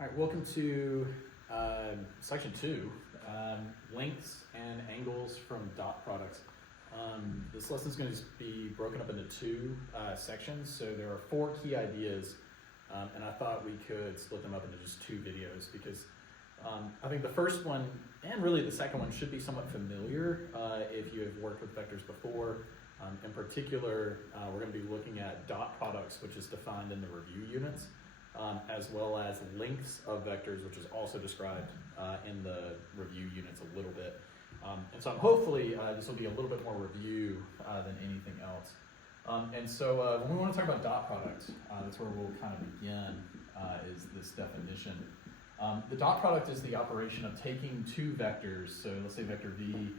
All right, welcome to section 2, lengths and angles from dot products. This lesson is going to be broken up into two sections, so there are 4 key ideas, and I thought we could split them up into just 2 videos because I think the first one and really the second one should be somewhat familiar if you have worked with vectors before. In particular, we're going to be looking at dot products, which is defined in the review units. As well as lengths of vectors, which is also described in the review units a little bit. And so hopefully this will be a little bit more review than anything else. And so when we want to talk about dot products, that's where we'll kind of begin, is this definition. The dot product is the operation of taking 2 vectors, so let's say vector v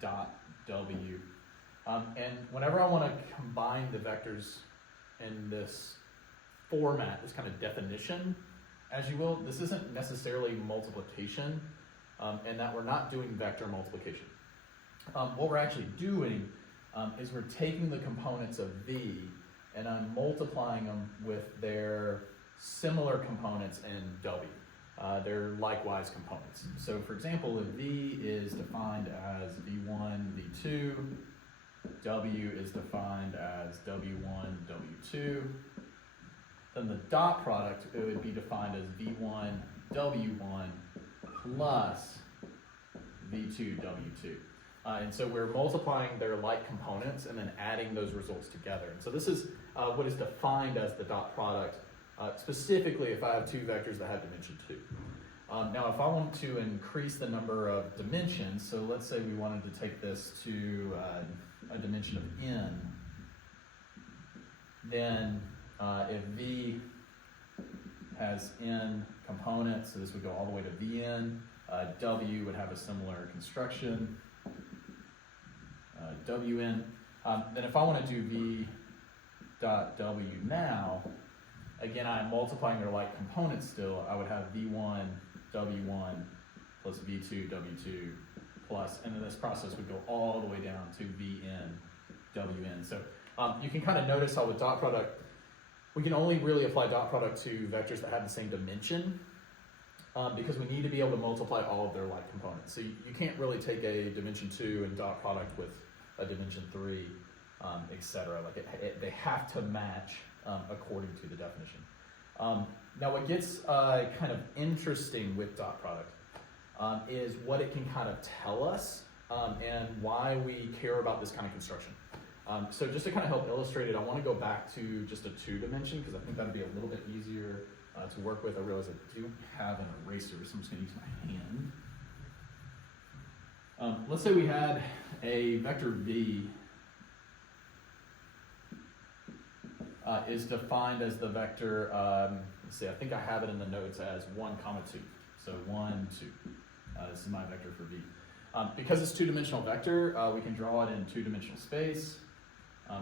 dot w. And whenever I want to combine the vectors in this format, this kind of definition, as you will, this isn't necessarily multiplication, and that we're not doing vector multiplication. What we're actually doing is we're taking the components of v and I'm multiplying them with their similar components in w. They're likewise components. So for example, if v is defined as v1, v2, w is defined as w1, w2, then the dot product, it would be defined as v1, w1 plus v2, w2. And so we're multiplying their like components and then adding those results together. And so this is what is defined as the dot product, specifically if I have 2 vectors that have dimension 2. Now if I want to increase the number of dimensions, so let's say we wanted to take this to a dimension of n, then if v has n components, so this would go all the way to vn, w would have a similar construction, wn. Then if I want to do v dot w now, again I'm multiplying their like components still, I would have v1, w1 plus v2, w2 plus, and then this process would go all the way down to vn, wn. So you can kind of notice how with dot product, we can only really apply dot product to vectors that have the same dimension because we need to be able to multiply all of their like components. So you can't really take a dimension 2 and dot product with a dimension 3, etc. Like they have to match according to the definition. Now what gets kind of interesting with dot product is what it can kind of tell us and why we care about this kind of construction. So just to kind of help illustrate it, I want to go back to just a 2-dimension because I think that'd be a little bit easier to work with. I realize I do have an eraser, so I'm just going to use my hand. Let's say we had a vector v is defined as the vector, let's see, I think I have it in the notes as 1, 2. So 1, 2. This is my vector for v. Because it's 2-dimensional vector, we can draw it in 2-dimensional space.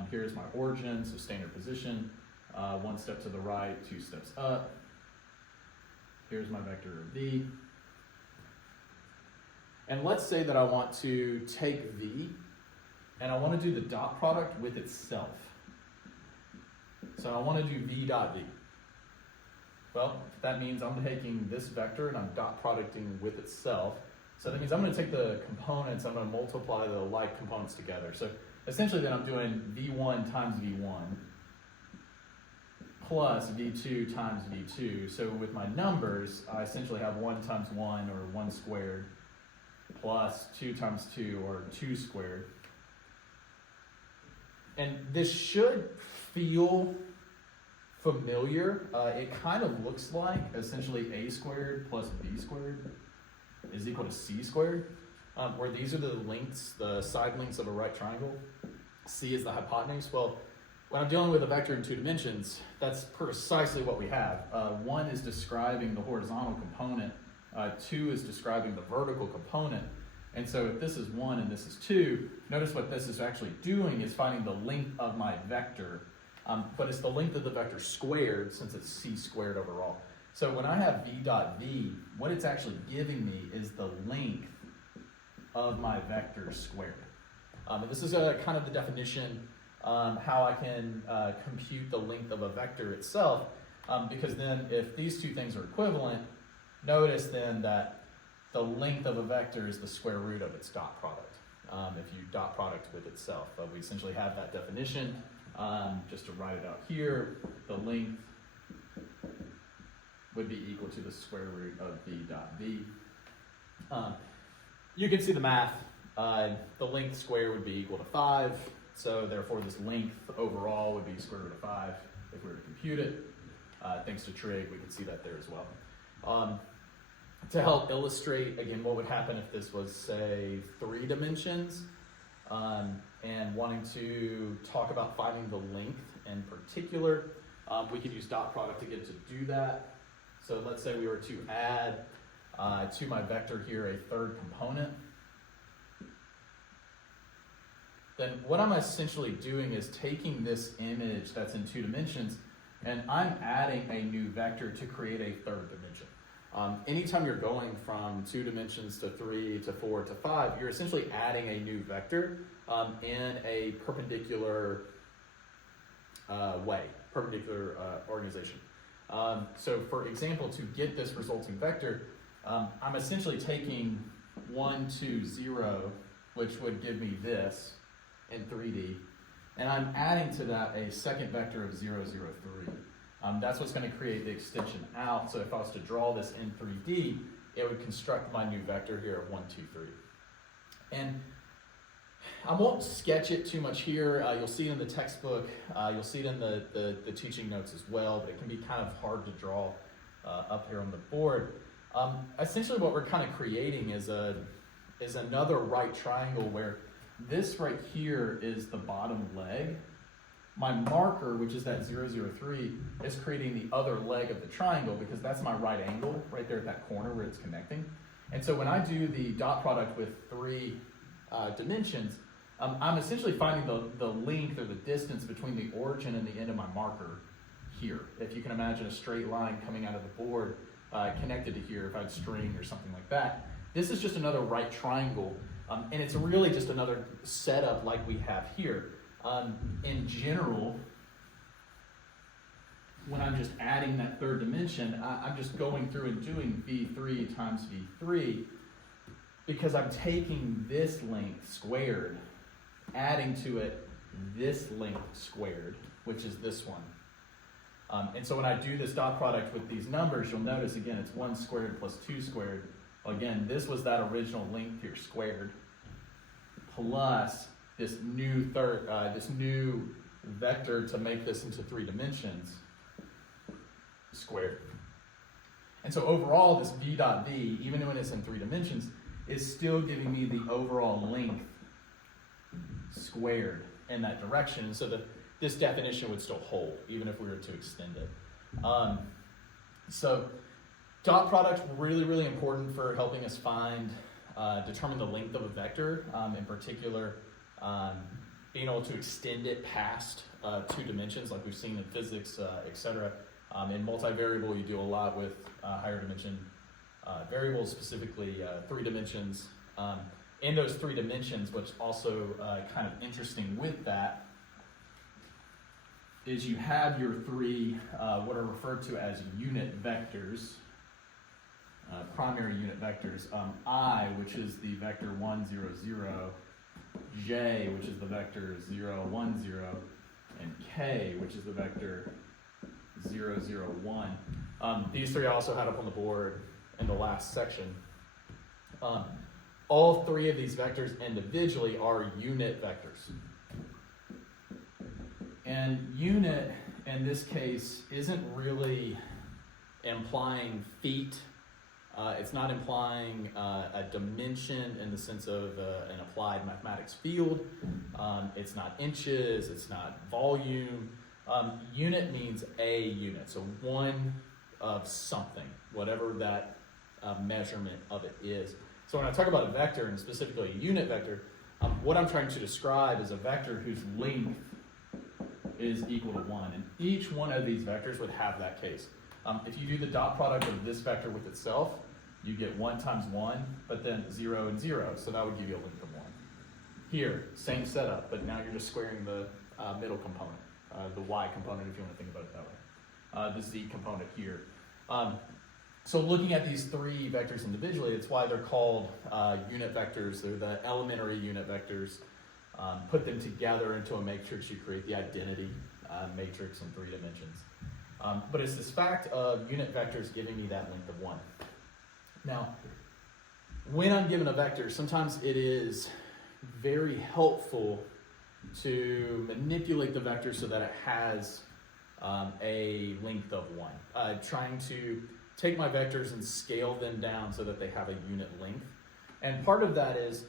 Here's my origin, so standard position, 1 step to the right, 2 steps up. Here's my vector of v. And let's say that I want to take v and I want to do the dot product with itself. So I want to do v dot v. Well, that means I'm taking this vector and I'm dot producting with itself. So that means I'm going to take the components, I'm going to multiply the like components together. So essentially then I'm doing v1 times v1 plus v2 times v2. So with my numbers, I essentially have 1 times 1 or 1 squared plus 2 times 2 or 2 squared. And this should feel familiar. It kind of looks like essentially a squared plus b squared is equal to c squared, where these are the lengths, the side lengths of a right triangle. C is the hypotenuse. Well, when I'm dealing with a vector in 2 dimensions, that's precisely what we have. 1 is describing the horizontal component, 2 is describing the vertical component. And so if this is 1 and this is 2, notice what this is actually doing is finding the length of my vector, but it's the length of the vector squared since it's c squared overall. So when I have v dot v, what it's actually giving me is the length of my vector squared. And this is kind of the definition, how I can compute the length of a vector itself. because then if these two things are equivalent, notice then that the length of a vector is the square root of its dot product. If you dot product with itself, we essentially have that definition. Just to write it out here, the length would be equal to the square root of v dot v. You can see the math. The length square would be equal to 5, so therefore this length overall would be square root of 5 if we were to compute it. Thanks to trig, we can see that there as well. To help illustrate, again, what would happen if this was, say, 3 dimensions, and wanting to talk about finding the length in particular, we could use dot product again to do that. So let's say we were to add to my vector here a third component. Then what I'm essentially doing is taking this image that's in 2 dimensions, and I'm adding a new vector to create a third dimension. Anytime you're going from 2 dimensions to 3 to 4 to 5, you're essentially adding a new vector in a perpendicular way, perpendicular organization. So for example, to get this resulting vector, I'm essentially taking 1, 2, 0, which would give me this in 3D, and I'm adding to that a second vector of 0, 0, 3. That's what's going to create the extension out. So if I was to draw this in 3D, it would construct my new vector here of 1, 2, 3. And I won't sketch it too much here. You'll see it in the textbook. You'll see it in the teaching notes as well, but it can be kind of hard to draw up here on the board. Essentially what we're kind of creating is another right triangle where this right here is the bottom leg. My marker, which is that 0, 0, 3, is creating the other leg of the triangle because that's my right angle right there at that corner where it's connecting. And so when I do the dot product with 3 dimensions, I'm essentially finding the length or the distance between the origin and the end of my marker here. If you can imagine a straight line coming out of the board connected to here, if I had string or something like that. This is just another right triangle, and it's really just another setup like we have here. In general, when I'm just adding that third dimension, I'm just going through and doing v3 times v3 because I'm taking this length squared, adding to it this length squared, which is this one. And so when I do this dot product with these numbers, you'll notice again it's 1 squared plus 2 squared. Again, this was that original length here squared, plus this new vector to make this into 3 dimensions squared. And so overall, this v dot v, even when it's in 3 dimensions, is still giving me the overall length squared in that direction. And so this definition would still hold, even if we were to extend it. So dot product, really, really important for helping us determine the length of a vector, in particular, being able to extend it past 2 dimensions like we've seen in physics, etc. In multivariable, you do a lot with higher dimension variables, specifically 3 dimensions. In those 3 dimensions, what's also kind of interesting with that is you have your 3 what are referred to as unit vectors, primary unit vectors. I, which is the vector 1, 0, 0, j, which is the vector 0, 1, 0, and k, which is the vector 0, 0, 1. These 3 I also had up on the board in the last section. All 3 of these vectors individually are unit vectors. And unit, in this case, isn't really implying feet. It's not implying a dimension in the sense of an applied mathematics field. It's not inches, it's not volume. Unit means a unit, so one of something, whatever that measurement of it is. So when I talk about a vector, and specifically a unit vector, what I'm trying to describe is a vector whose length is equal to 1. And each one of these vectors would have that case. If you do the dot product of this vector with itself, you get 1 times 1, but then 0 and 0, so that would give you a length of 1. Here, same setup, but now you're just squaring the middle component, the y component if you want to think about it that way. the z component here. So looking at these three vectors individually, it's why they're called unit vectors. They're the elementary unit vectors. Put them together into a matrix, you create the identity matrix in 3 dimensions. But it's this fact of unit vectors giving me that length of 1. Now, when I'm given a vector, sometimes it is very helpful to manipulate the vector so that it has a length of 1. Trying to take my vectors and scale them down so that they have a unit length. And part of that is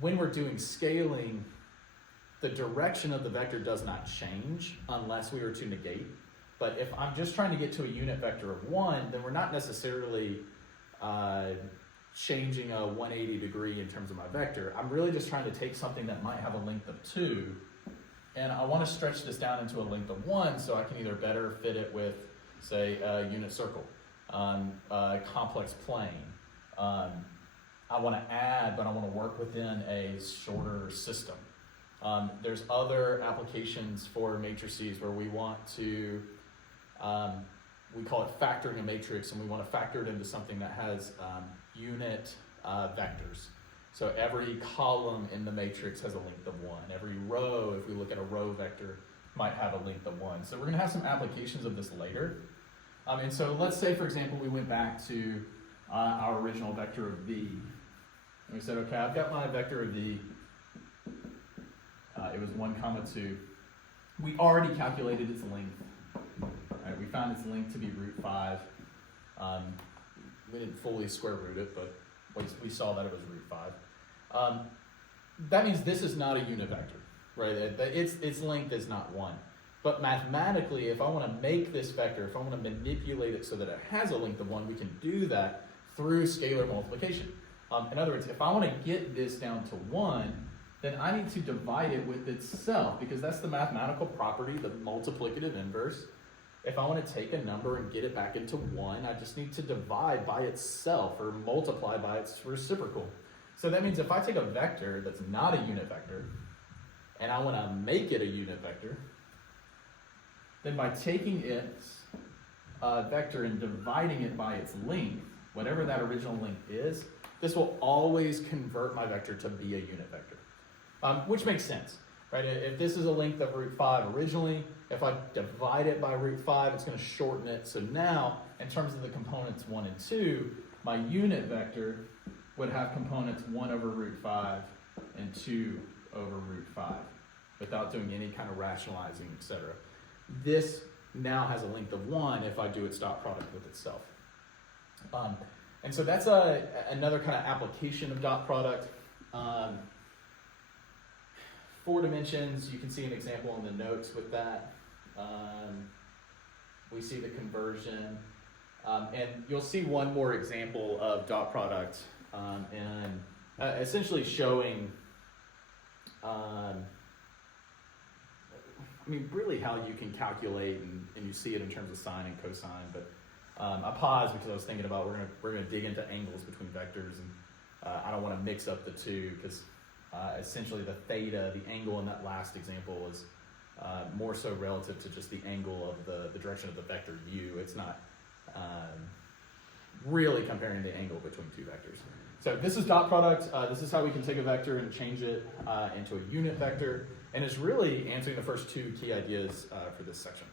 when we're doing scaling, the direction of the vector does not change unless we were to negate. But if I'm just trying to get to a unit vector of 1, then we're not necessarily changing a 180 degree in terms of my vector. I'm really just trying to take something that might have a length of 2, and I want to stretch this down into a length of 1 so I can either better fit it with, say, a unit circle, a complex plane. I want to add, but I want to work within a shorter system. There's other applications for matrices where we want to, we call it factoring a matrix, and we want to factor it into something that has unit vectors. So every column in the matrix has a length of 1. Every row, if we look at a row vector, might have a length of 1. So we're going to have some applications of this later. And so let's say, for example, we went back to our original vector of v. And we said, okay, I've got my vector of v. It was 1, 2. We already calculated its length. Right, we found its length to be root 5. We didn't fully square root it, but we saw that it was root 5. That means this is not a unit vector, right? Its length is not 1. But mathematically, if I want to make this vector, if I want to manipulate it so that it has a length of 1, we can do that through scalar multiplication. In other words, if I want to get this down to 1, then I need to divide it with itself, because that's the mathematical property, the multiplicative inverse. If I want to take a number and get it back into 1, I just need to divide by itself or multiply by its reciprocal. So that means if I take a vector that's not a unit vector and I want to make it a unit vector, then by taking its vector and dividing it by its length, whatever that original length is, this will always convert my vector to be a unit vector, which makes sense. Right? If this is a length of root 5 originally, if I divide it by root 5, it's going to shorten it. So now, in terms of the components 1 and 2, my unit vector would have components 1 over root 5 and 2 over root 5 without doing any kind of rationalizing, etc. This now has a length of 1 if I do its dot product with itself. And so that's another kind of application of dot product. 4 dimensions, you can see an example in the notes with that. We see the conversion. And you'll see one more example of dot product and essentially showing, really how you can calculate, and you see it in terms of sine and cosine, but I paused because I was thinking about we're gonna dig into angles between vectors, and I don't want to mix up the two, because essentially the theta, the angle in that last example, is more so relative to just the angle of the direction of the vector u. It's not really comparing the angle between two vectors. So this is dot product. This is how we can take a vector and change it into a unit vector, and it's really answering the first 2 key ideas for this section.